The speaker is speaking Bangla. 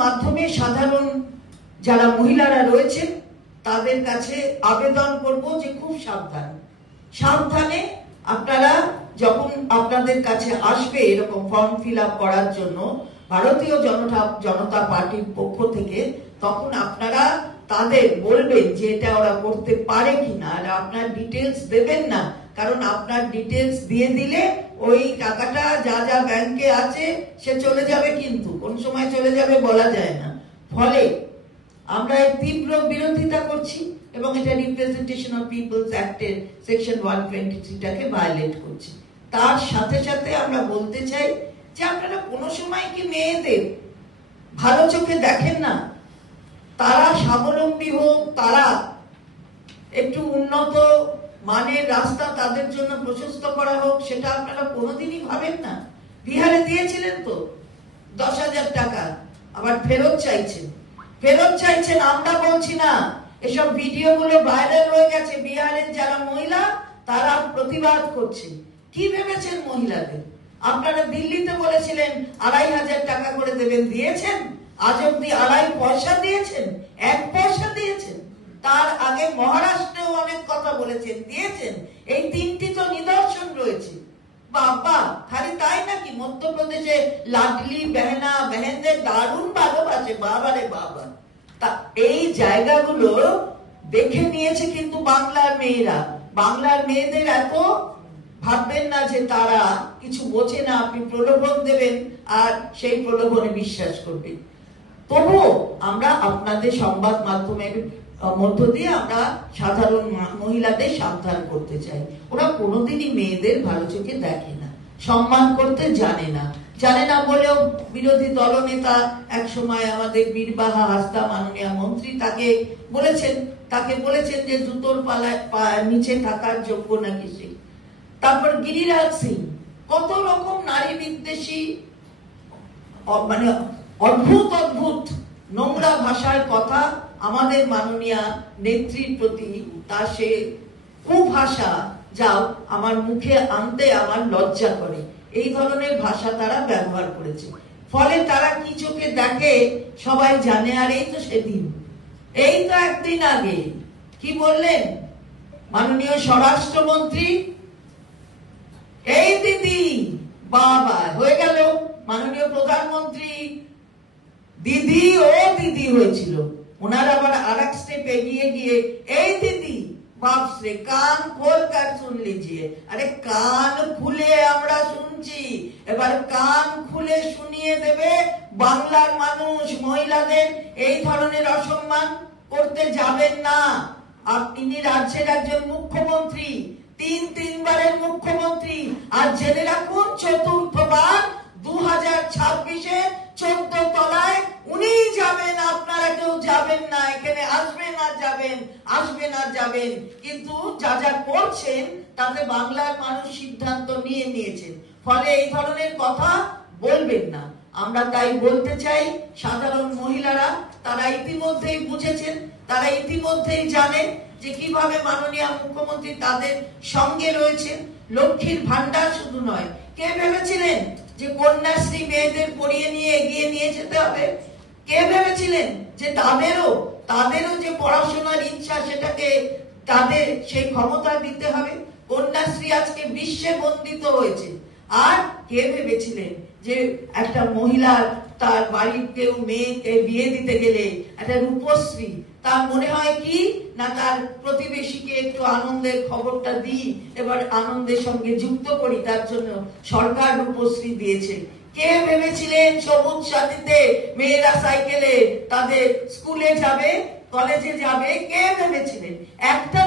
মাধ্যমে সাধারণ যারা মহিলারা রয়েছেন তাদের কাছে আবেদন করব যে খুব সাবধানে আপনারা যখন আপনাদের কাছে আসবে এরকম ফর্ম ফিল আপ করার জন্য ভারতীয় জনতা পার্টির পক্ষ থেকে, তখন আপনারা তাদের বলবেন যে এটা ওরা করতে পারে কিনা, আর আপনার ডিটেলস দেবেন না, কারণ আপনার ডিটেলস দিয়ে দিলে ওই টাকাটা যা যা ব্যাংকে আছে সে চলে যাবে, কিন্তু কোন সময় চলে যাবে বলা যায় না। ফলে আমরা এর তীব্র বিরোধিতা করছি এবং এটা রিপ্রেজেন্টেশন অফ পিপলস অ্যাক্টের সেকশন 123টাকে ভায়োলেট করছি। তার সাথে সাথে আমরা বলতে চাই যে আপনারা কোনো সময় কি মেয়েদের ভালো চোখে দেখেন না? তারা স্বাবলম্বী হোক, তারা একটু উন্নত মানের রাস্তা তাদের জন্য প্রশস্ত করা হোক, সেটা আপনারা কোনোদিনই ভাবেন না? বিহারে দিয়েছিলেন তো 10,000 টাকা, আবার ফেরত চাইছেন। আমরা বলছি না, এসব ভিডিওগুলো ভাইরাল হয়ে গেছে, বিহারের যারা মহিলা তারা প্রতিবাদ করছে। কি ভেবেছেন মহিলাদের? আপনারা দিল্লিতে বলেছিলেন 2,500 টাকা করে দেবেন, দিয়েছেন? আজ অব্দি 2.5 পয়সা দিয়েছেন? 1 পয়সা দিয়েছেন? তার আগে মহারাষ্ট্রেও অনেক কথা বলেছেন, দিয়েছেন? এই 3টি তো নিদর্শন রয়েছে। বাবা, খালি তাই নাকি? মধ্যপ্রদেশে লাডলি বেহেনদের দারুণ ভালোবাসে, বাবারে বাবা। তা এই জায়গাগুলো দেখে নিয়েছে কিন্তু বাংলার মেয়েরা। বাংলার মেয়েদের এত ভাববেন না যে তারা কিছু বোঝে না, আপনি প্রলোভন দেবেন আর সেই প্রলোভনে বিশ্বাস করবেন। তবুও আমরা আপনাদের সংবাদ মাধ্যমের মধ্য দিয়ে আমরা সাধারণ মহিলাদের সাবধান করতে চাই। ওরা কোনোদিনই মেয়েদের ভালো চোখে দেখে না, সম্মান করতে জানে না বলেও বিরোধী দলনেতা এক সময় আমাদের বীরবাহা হাসদা মাননীয় মন্ত্রী তাকে বলেছেন যে জুতোর নিচে থাকার যোগ্য নাকি সে। তারপর গিরিরাজ সিং, কত রকম নারী বিদ্বেষী মানে অদ্ভুত নোংরা ভাষার কথা আমাদের মাননীয় নেত্রীর প্রতি, তার সে কুভাষা যা আমার মুখে আনতে আমার লজ্জা করে, এই ধরনের ভাষা তারা ব্যবহার করেছে। ফলে তারা কি চোখে দেখে সবাই জানে। আর এই তো সেদিন, এই তো একদিন আগে কি বললেন মাননীয় স্বরাষ্ট্রমন্ত্রী? এই দিদি, বাবা হয়ে গেল মাননীয় প্রধানমন্ত্রী দিদি হয়েছিল। ওনার আবার আরেক স্টেপ এগিয়ে গিয়ে এই দিদি, বাপরে, কান খোল কর শুন লিজিয়ে। আরে কান খুলে আমরা শুনছি, এবার কান খুলে শুনিয়ে দেবে বাংলার মানুষ। মহিলাদের এই ধরনের অসম্মান করতে যাবেন না। আপনি রাজ্যের একজন মুখ্যমন্ত্রী, 3বারের মুখ্যমন্ত্রী, আর জেনে রাখুন 4র্থবার 2026-এ 14 তলায় উনি যাবেন, আপনারা কেউ যাবেন না। এখানে আসবেন আর যাবেন, কিন্তু যা করছেন তাতে বাংলার মানুষ সিদ্ধান্ত নিয়েছেন। ফলে এই ধরনের কথা বলবেন না। আমরা তাই বলতে চাই, সাধারণ মহিলারা তারা ইতিমধ্যেই বুঝেছেন, তারা ইতিমধ্যেই জানেন যে কিভাবে মাননীয় মুখ্যমন্ত্রী তাদের সঙ্গে রয়েছেন। লক্ষ্মীর ভান্ডার শুধু নয়, কে ভেবেছিলেন যে কন্যাশ্রী মেয়েদের পড়িয়ে নিয়ে এগিয়ে নিয়ে যেতে হবে? কে ভেবেছিলেন যে তাদেরও যে পড়াশোনার ইচ্ছা সেটাকে তাদের সেই ক্ষমতা দিতে হবে? কন্যাশ্রী আজকে বিশ্বে বন্দিত হয়েছে। আর কে ভেবেছিলেন যে একটা মহিলার তার বাড়ির কেউ মেয়েকে বিয়ে দিতে গেলে একটা রূপশ্রী, তার মনে হয় কি না তার প্রতিবেশীকে একটু আনন্দের খবরটা দিই, এবার আনন্দের সঙ্গে যুক্ত করি, তার জন্য সরকার রূপশ্রী দিয়েছে। কে ভেবেছিলেন সবুজ সাথীতে মেয়েরা সাইকেলে তাদের স্কুলে যাবে, কলেজে যাবে? কে ভেবেছিলেন? একটা